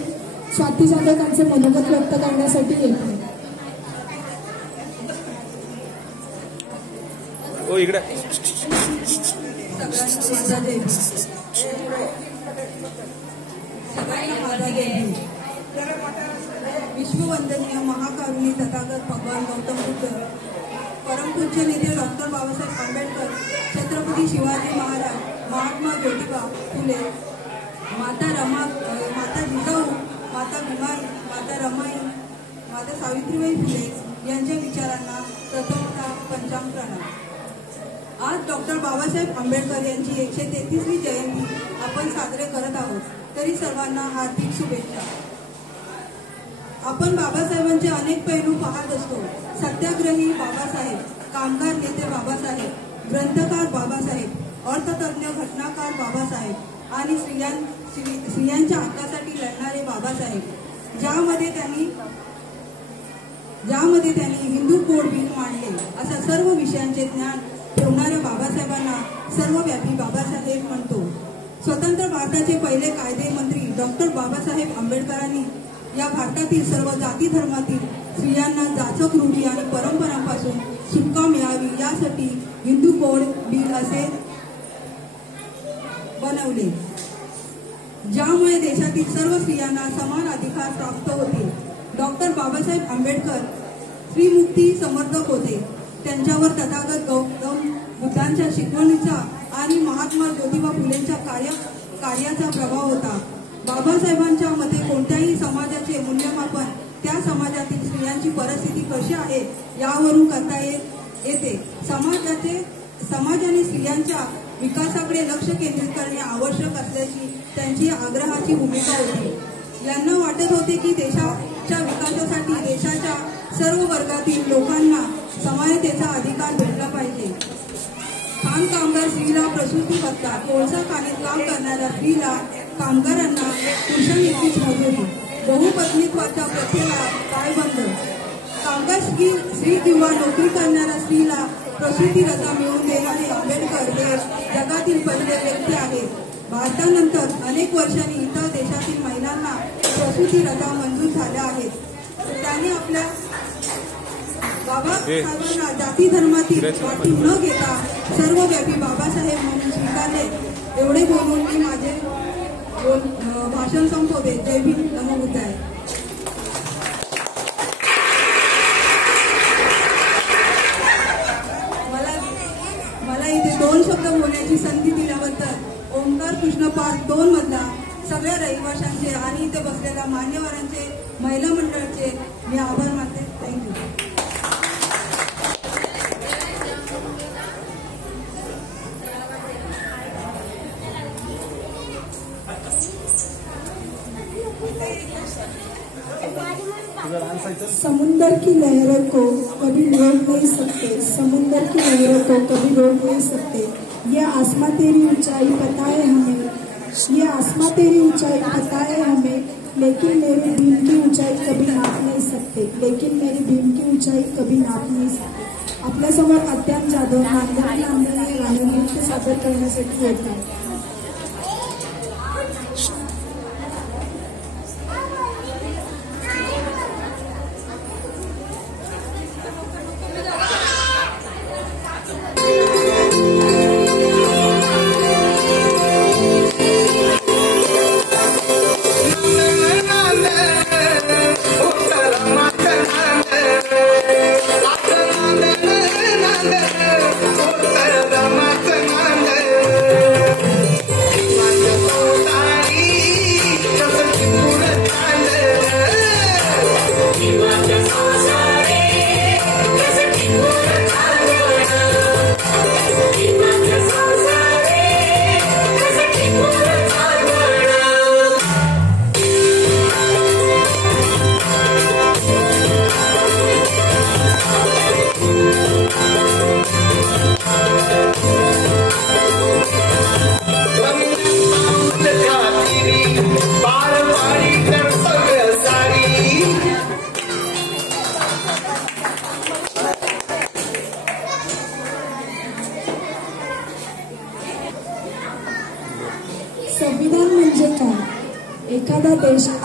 स्वाती जाधव त्यांचे मनोगत व्यक्त करण्यासाठी येते। ओ इकडे विश्ववंदनीय महाकारुणी तथागत भगवान गौतम बुद्ध, परमपूज्य नेते डॉक्टर बाबासाहेब आंबेडकर, छत्रपती शिवाजी महाराज, महात्मा ज्योतिबा फुले, माता जिजाऊ, माता भीमाई, माता रमाई, माता सावित्रीबाई फुले यांच्या विचारांना प्रथमतः पंचांग प्रणाम। आज डॉक्टर बाबासाहेब आंबेडकर यांची 133वी जयंती आपण साजरे करत आहोत, तरी सर्वांना हार्दिक शुभेच्छा। आपण बाबासाहेबांचे अनेक पैलू पाहत असतो। सत्याग्रही बाबासाहेब, कामगार नेते बाबासाहेब, ग्रंथकार बाबासाहेब, अर्थतज्ञ घटनाकार बाबासाहेब आणि स्त्रियांच्या हक्कासाठी लढणारे बाबासाहेब, ज्यामध्ये त्यांनी हिंदू कोड बिल मांडले, अशा सर्व विषयांचे ज्ञान ठेवणाऱ्या बाबासाहेबांना सर्वव्यापी बाबासाहेब म्हणतो। स्वतंत्र भारताचे पहिले कायदे मंत्री डॉक्टर बाबासाहेब आंबेडकरांनी या भारतातील सर्व जाती धर्मातील स्त्रियांना जाचक रूढी आणि परंपरांपासून सुटका मिळावी यासाठी हिंदू कोड बिल असे बनवले, ज्यामुळे देशातील सर्व स्त्रियांना समान अधिकार प्राप्त होतील। डॉक्टर बाबासाहेब आंबेडकर स्त्रीमुक्ती समर्थक होते। त्यांच्यावर तथागत गौतम बुद्धांच्या शिकवणीचा आणि महात्मा ज्योतिबा फुलेंच्या कार्याचा प्रभाव होता। बाबासाहेबांच्या मते कोणत्याही समाजाचे मूल्यमापन त्या समाजातील स्त्रियांची परिस्थिती कशी आहे यावरून करता येते। समाजाने स्त्रियांच्या विकासाकडे लक्ष केंद्रित करणे आवश्यक असल्याची त्यांची आग्रहाची भूमिका होती। यांना वाटत होते की देशाच्या विकासासाठी देशाच्या सर्व वर्गातील लोकांना समानतेचा अधिकार भेटला पाहिजे। खाण कामगार स्त्रीला प्रसूती भत्ता, कोळसा खाणीत काम करणाऱ्या स्त्रीला, कामगारांना पुरुषांइतकीच मजुरी, बहुपत्नीत्वाच्या प्रथेला पायबंद, कामगार स्त्री किंवा नोकरी करणाऱ्या स्त्रीला प्रसूती रजा मिळवून देणारे आंबेडकर हे जगातील पहिले व्यक्ती आहेत। भारतानंतर अनेक वर्षांनी इतर देशातील महिलांना प्रसूती रजा मंजूर झाल्या आहेत। त्यांनी आपल्या बाबासाहेबांना जाती धर्मातील वाटी न घेता सर्वव्यापी बाबासाहेब म्हणून स्वीकारले। एवढे बोलून मी माझे भाषण संपवते। जय भीम, नमो बुद्धाय। मला इथे 2 शब्द बोलण्याची संधी दिल्याबद्दल ओंकार कृष्ण पार्क 2 मधला सगळ्या रहिवाशांचे आणि इथे बसलेल्या मान्यवरांचे, महिला मंडळाचे मी आभार मानते। थँक्यू। समुंदर की लहरों को कभी रोक नहीं सकते, समुंदर की लहरों को कभी रोक नहीं सकते। ये आसमां तेरी ऊंचाई पता है हमें, ये आसमां तेरी ऊंचाई पता है हमें, लेकिन मेरे भीम की ऊंचाई कभी नाप नहीं सकते, लेकिन मेरी भीम की ऊंचाई कभी नाप नहीं सकते। आपल्या समोर अद्याप जाधव नांदणी गाणे नृत्य सादर करण्यासाठी येत आहे।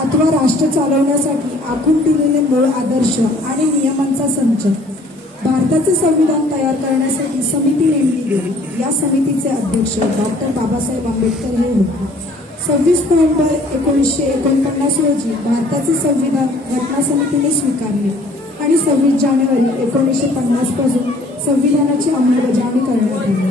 अथवा राष्ट्र चालवण्यासाठी आखून दिलेले मूळ आदर्श आणि नियमांचा संच. भारताचे संविधान तयार करण्यासाठी समिती नेमली गेली. या समितीचे अध्यक्ष डॉक्टर बाबासाहेब आंबेडकर हे होते. 26 नोव्हेंबर 1949 रोजी भारताचे संविधान घटना समितीने स्वीकारले आणि 26 जानेवारी 1950 पासून संविधानाची अंमलबजावणी करण्यात आली.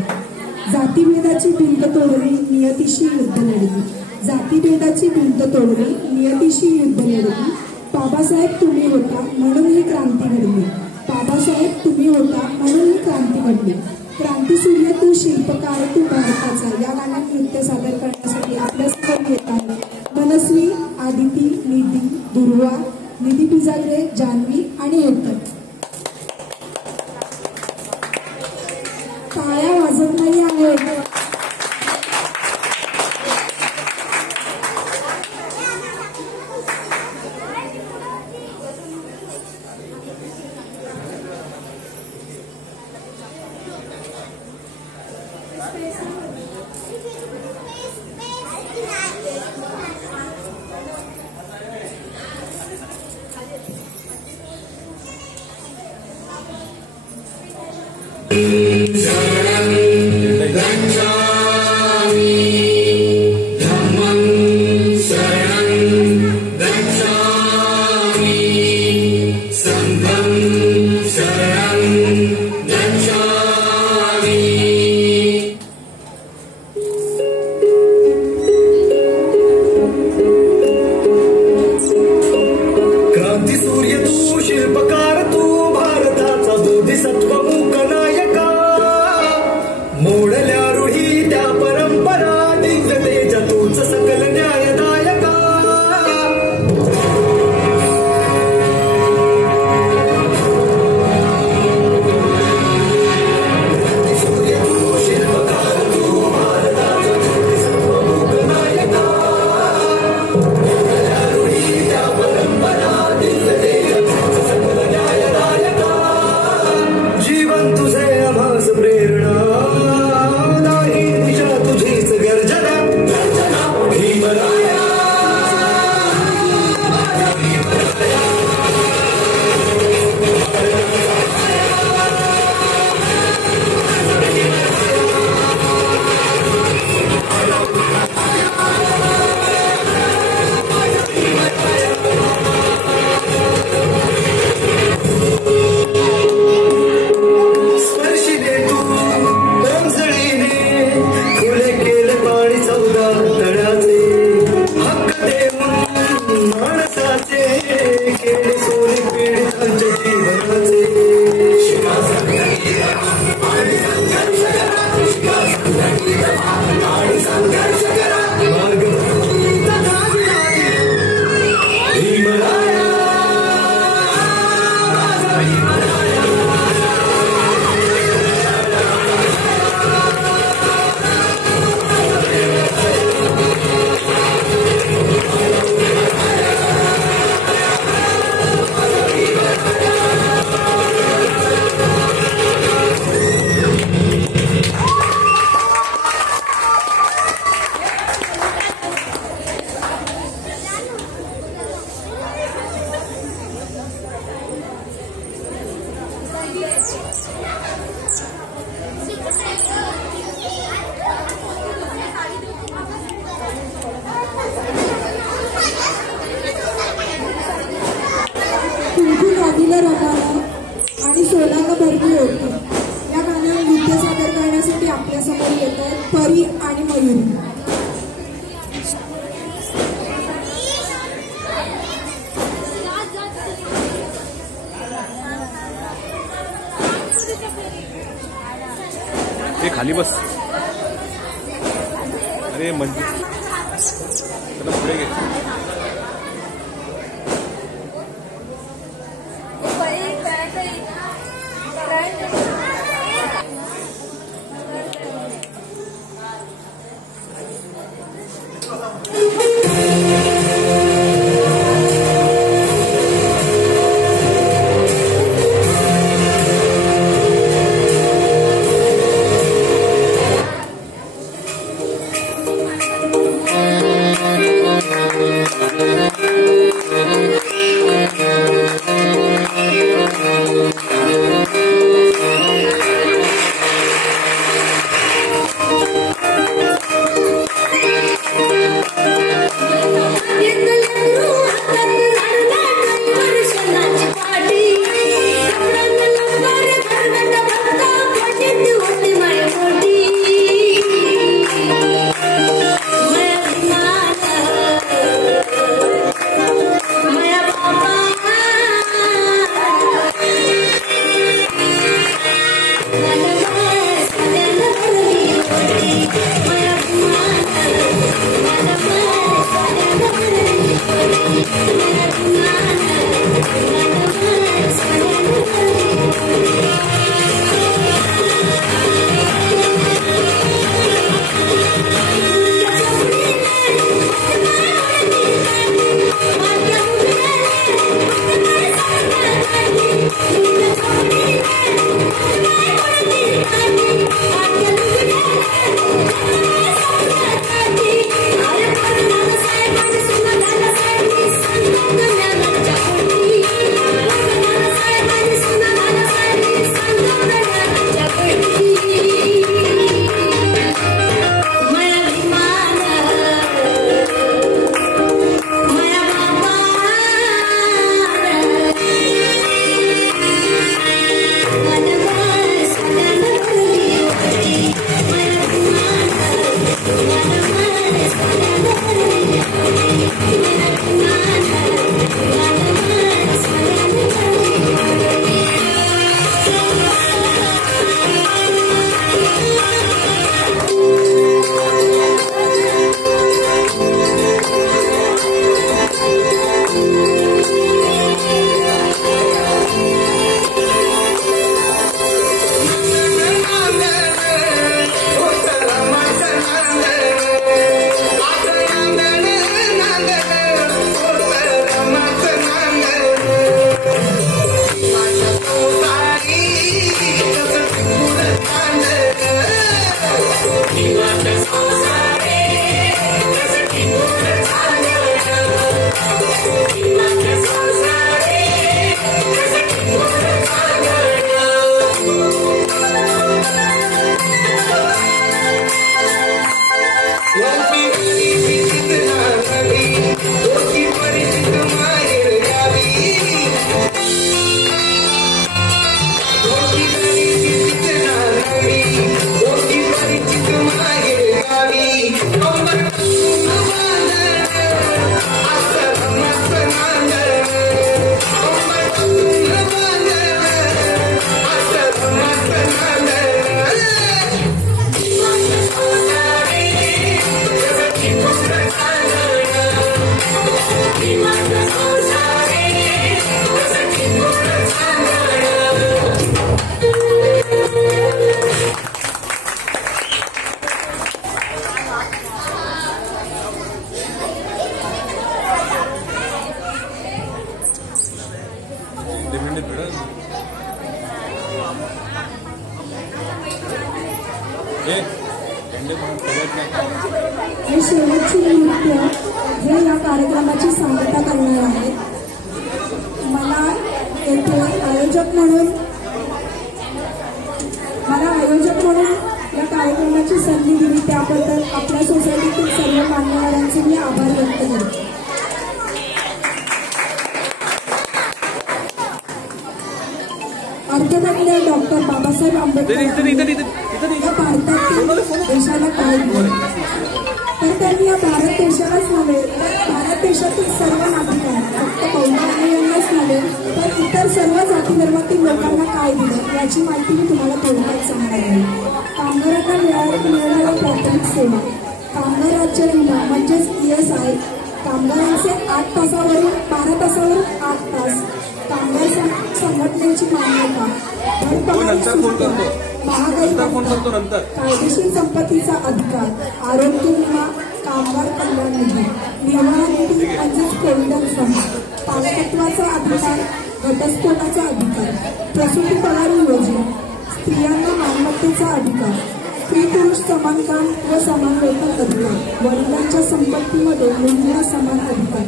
जातीभेदाची भिंत तोडली, नियतीशी युद्ध लढली. जातीभेदाची भिंत तोडली, नियतीशी युद्ध लढली. बाबासाहेब तुम्ही होता म्हणून ही क्रांती घडली. बाबासाहेब तुम्ही होता म्हणून ही क्रांती घडली. क्रांतीसूर्य तू, शिल्पकार तू भारताचा या गाण्यात नृत्य सादर करण्यासाठी आपल्यासमोर येत आहे मनस्वी, आदिती, निधी, दुर्वा, निधी बिजागरे, जान्हवी आणि हेतल. टाळ्या वाजत नाही आहेत. आणि सोलांग भरली होती. या गाण्यावर नृत्य सादर करण्यासाठी आपल्यासमोर येत आहेत परी आणि मयुरी. खाली बस. अरे म्हणजे पुढे घे. कार्यक्रमाची सांगता करणार आहे. मला येथे आयोजक म्हणून या कार्यक्रमाची संधी दिली त्याबद्दल आपल्या सोसायटीतील सर्व मान्यवरांचे मी आभार व्यक्त करते. अर्थतज्ञ डॉक्टर बाबासाहेब आंबेडकर या भारतातील देशाला काय दिले, तर त्यांनी या भारत देशालाच नव्हे भारत देशातील सर्व नागरिकांना फक्त बौद्धांनाच नव्हे तर इतर सर्व जाती धर्मातील लोकांना काय दिलं याची माहिती मी तुम्हाला थोडक्यात सांगणार आहे. कामगारांना मिळणाऱ्या प्राथमिक सेवा, कामगार राज्य विमा म्हणजेच ESI, कामगारांचे 8 तासावरून 12 तासावरून 8 तास, कामगार संघटनेची मान्यता, महागाई कायदेशीर संपत्तीचा अधिकार, आरोग्य विमा, कामगार कल्याण निधी, निर्वाह निधी म्हणजेच प्रोव्हिडंट फंड, पालकत्वाचा अधिकार, घटस्फोटाचा अधिकार, प्रसूती पगार योजना, स्त्रियांना मालमत्तेचा अधिकार, स्त्री पुरुष समान काम व समान वेतन अधिकार, वडिलांच्या संपत्तीमध्ये मुलींना समान अधिकार,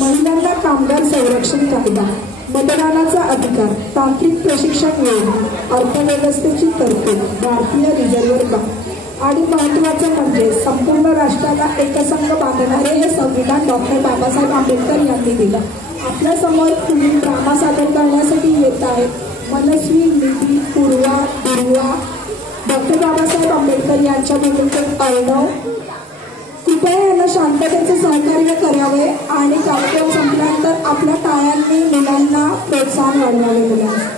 महिलांना कामगार संरक्षण कायदा, मतदानाचा अधिकार, तांत्रिक प्रशिक्षण योजना, अर्थव्यवस्थेची तरतूद, भारतीय रिझर्व्ह बँक आणि महत्त्वाचं म्हणजे संपूर्ण राष्ट्राला एकसंघ बांधणारे हे संविधान डॉक्टर बाबासाहेब आंबेडकर यांनी दिलं. आपल्या समोर तुम्ही ड्रामा सादर करण्यासाठी येत आहेत. मनस्वी, निधी, पूर्वा, दुर्वा, डॉक्टर बाबासाहेब आंबेडकर यांच्या मुलींचे अर्णव. कृपया यांना शांततेचे सहकार्य करावे आणि कार्यक्रम संपल्यानंतर आपल्या टाळ्यांनी मुलांना प्रोत्साहन वाढवावे. मुलांना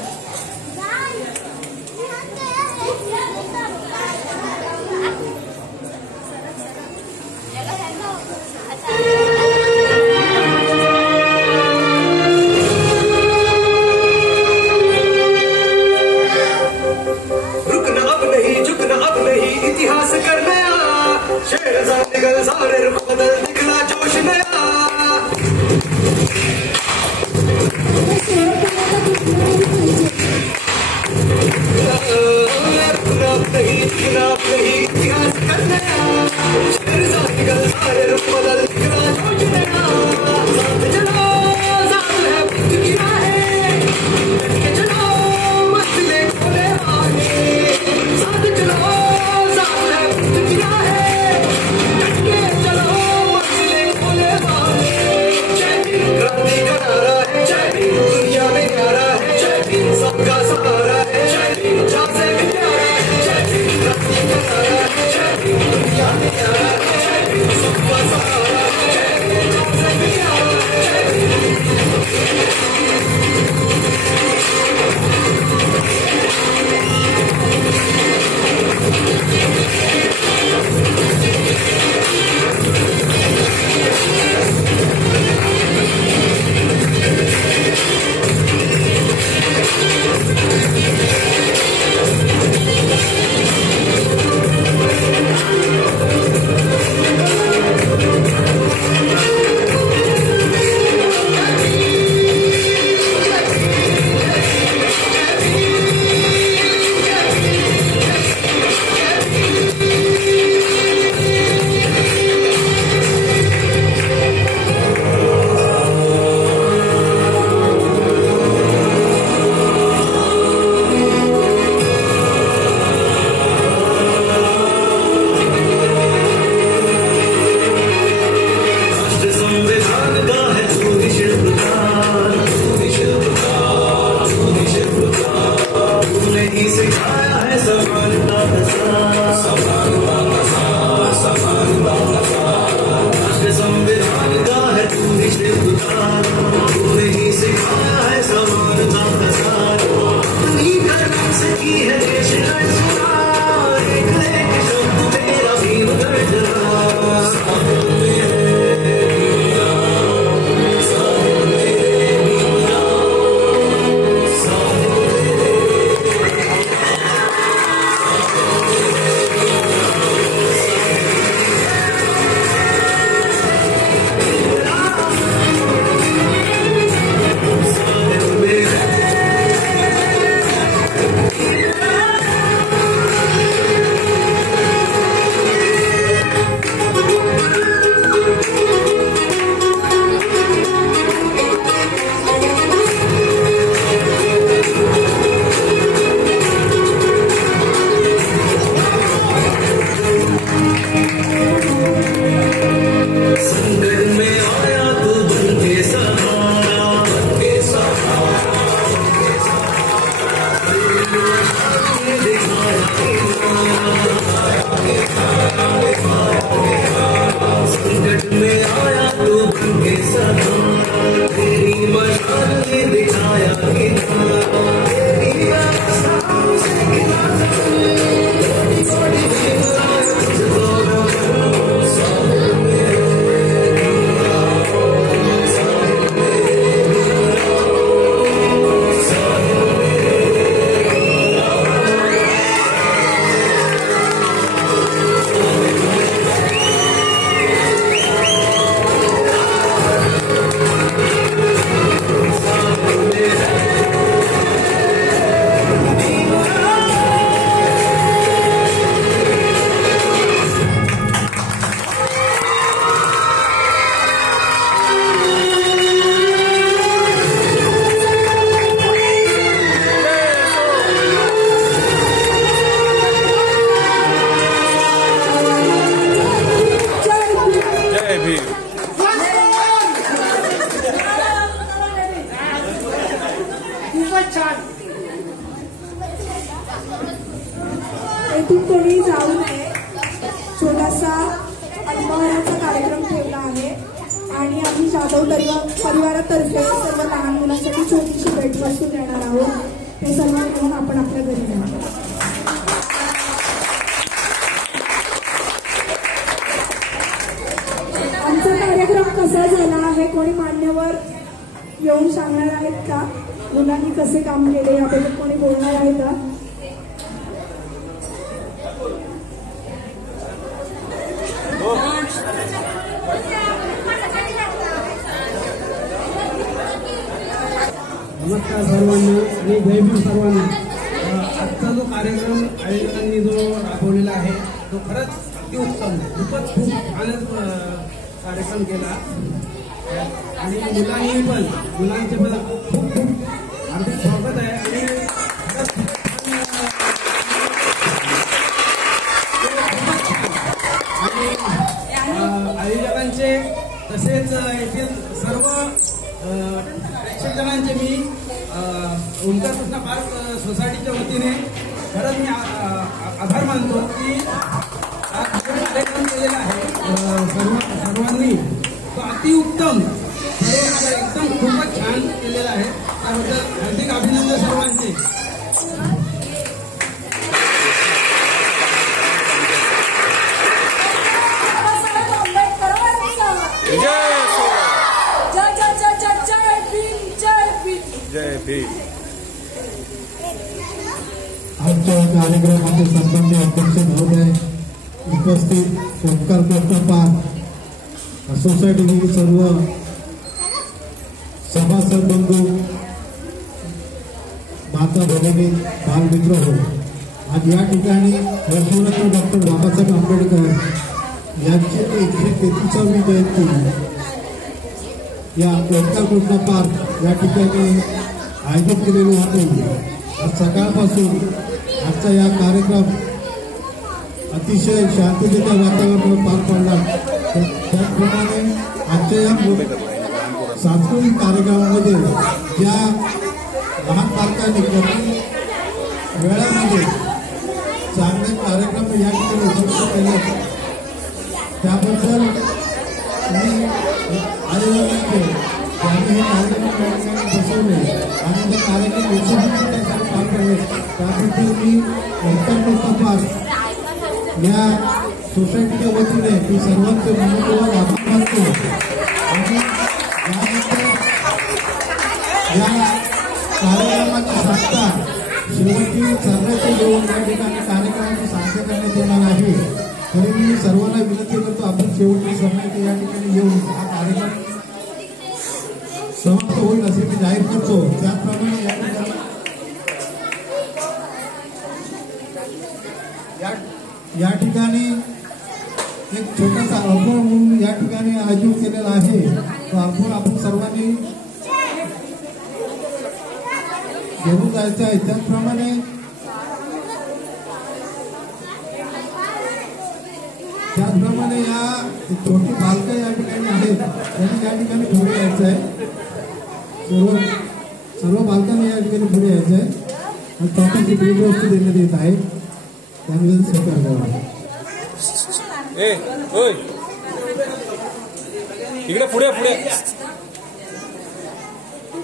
येथून कोणी जाऊ नये, छोटासा अल्पहाराचा कार्यक्रम ठेवला आहे आणि आम्ही जाधव परिवारातर्फे सर्व लहान मुलांसाठी छोटीशी भेटवस्तू देणार आहोत. ते सर्व घेऊन आपण आपल्या घरी जाणार. आमचा कार्यक्रम कसा झाला आहे कोणी मान्यवर येऊन सांगणार आहेत का? मुलांनी कसे काम केले याबद्दल कोणी बोलणार आहे का? नमस्कार सर्वांना आणि जय भीम सर्वांना. आजचा जो कार्यक्रम आयोजकांनी जो राबवलेला आहे तो खरंच अतिउत्तम, खूपच खूप छानच कार्यक्रम केला आणि मुलांचे पण खूप खूप हार्दिक स्वागत आहे. आणि आयोजकांचे तसेच येथील सर्व प्रेक्षकजनांचे मी ओंकार कृष्ण पार्क सोसायटीच्या वतीने खरंच मी आभार मानतो की आज जो कार्यक्रम केलेला आहे सर्वांनी तो अतिउत्तम, एकदम खूपच छान केलेला आहे. त्याबद्दल हार्दिक अभिनंदन सर्वांचे. जय भीम. आजच्या कार्यक्रमाचे सन्माननीय अध्यक्ष महोदय, उपस्थित ओंकार कृष्ण पार्क सोसायटीतील सर्व सभासद बंधू, माता भगिनी, बालमित्र हो, आज या ठिकाणी वर्षरत्न डॉक्टर बाबासाहेब आंबेडकर यांची 133वी जयंती या ओंकार कृष्ण पार्क या ठिकाणी आयोजित केलेली होती. आज सकाळपासून आजचा या कार्यक्रम अतिशय शांततेच्या वातावरणावर पार पडला. त्याचप्रमाणे आजच्या या सांस्कृतिक कार्यक्रमामध्ये ज्या लहान बालकांनी कमी वेळामध्ये चांगले कार्यक्रम या ठिकाणी उपलब्ध केले त्याबद्दल मी आयोजकांचे त्यांनी हे कार्यक्रम बसवले आणि ते कार्यक्रम यशस्वीपणे पार पडले त्याबद्दल मी ओंकार कृष्ण पार्क या सोसायटीच्या वतीने मी सर्वांचे मनपूर्वक आभार मानतो. आणि या कार्यक्रमाची सांगता शेवटची सर्वांचे येऊन या ठिकाणी कार्यक्रमाची सांगता करण्यात येणार आहे. तरी मी सर्वांना विनंती करतो आपण शेवटची समय या ठिकाणी येऊन हा कार्यक्रम समाप्त होईल असे मी जाहीर करतो. त्याचप्रमाणे या ठिकाणी एक छोटासा अल्बम म्हणून या ठिकाणी आयोजित केलेला आहे. तो अल्बम आपण सर्वांनी घेऊन जायचं आहे. त्याचप्रमाणे या छोटी बालकं या ठिकाणी आहेत त्यांनी या ठिकाणी पुढे यायचं आहे. सर्व बालकांना या ठिकाणी पुढे यायचं आहे आणि छोटीशी भेटवस्तू देण्यात येत आहे. त्यामुळे स्वीकार करावा. इकडे पुढे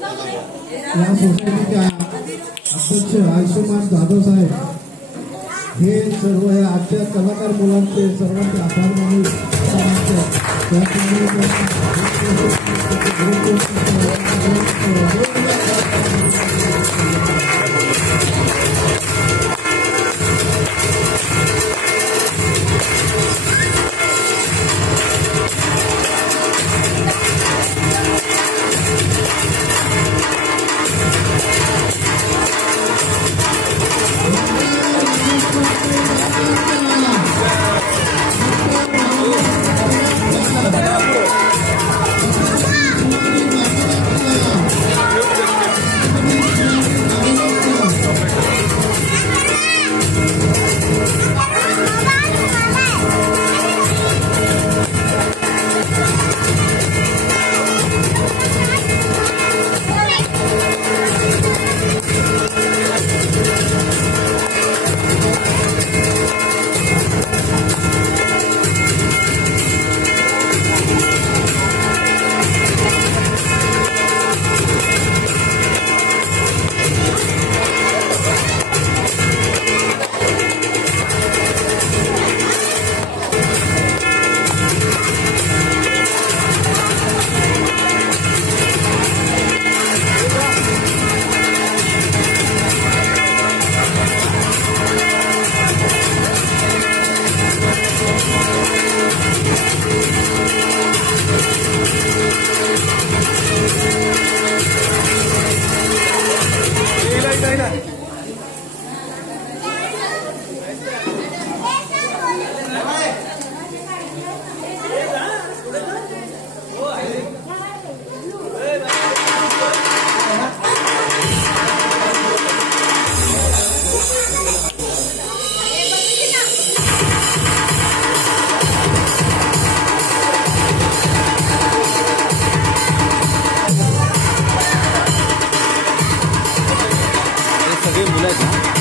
या सोसायटीचे अध्यक्ष आयुष्यमान जाधव साहेब हे सर्व या आजच्या कलाकार मुलांचे सर्वांचे आभार मानू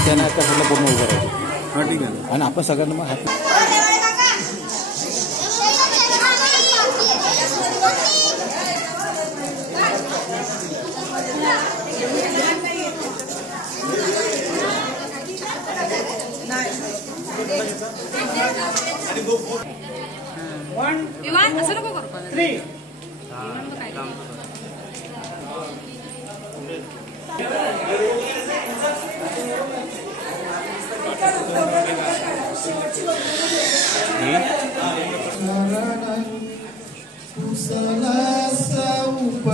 त्यांना आता पूर्ण उभं राहायचं. हां ठीक आहे. आणि आपण सगळ्यांना मग हॅपी असं नको करू. 3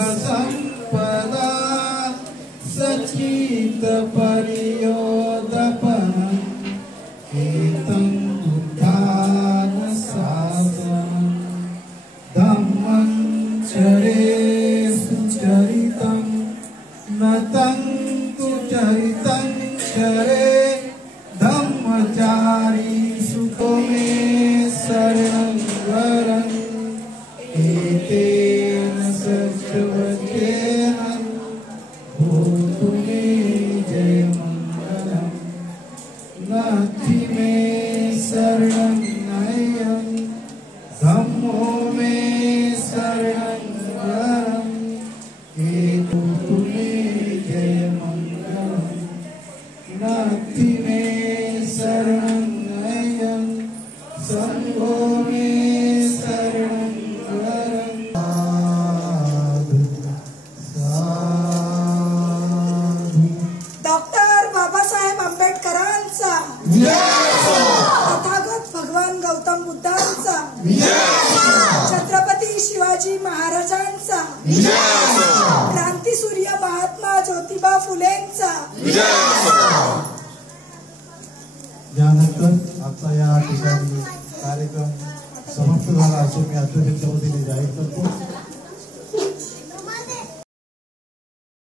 उपसंपदा सचित परियोदपनं एतं बुद्धान साधनं धम्मं चरे सुचरितं नतं तु चरितं चरे धम्मचारी सुखो मे शरणं वरं एतेन सत्यवचेन भूतु मे जयमङ्गलं नास्ति मे शरणं नयं धम्मो मे शरणं वरं भूतु मे जयमङ्गलं नास्ति मे शरणं नयं संघो मे शरणं वरं डॉक्टर बाबासाहेब आंबेडकरांचा तथागत भगवान गौतम बुद्धांचा छत्रपती शिवाजी महाराजांचा क्रांतीसूर्य महात्मा ज्योतिबा फुलेंचा. यानंतर आजचा या ठिकाणी कार्यक्रम समाप्त झाला असे मी अध्यक्षाच्या वतीने जाहीर करतो.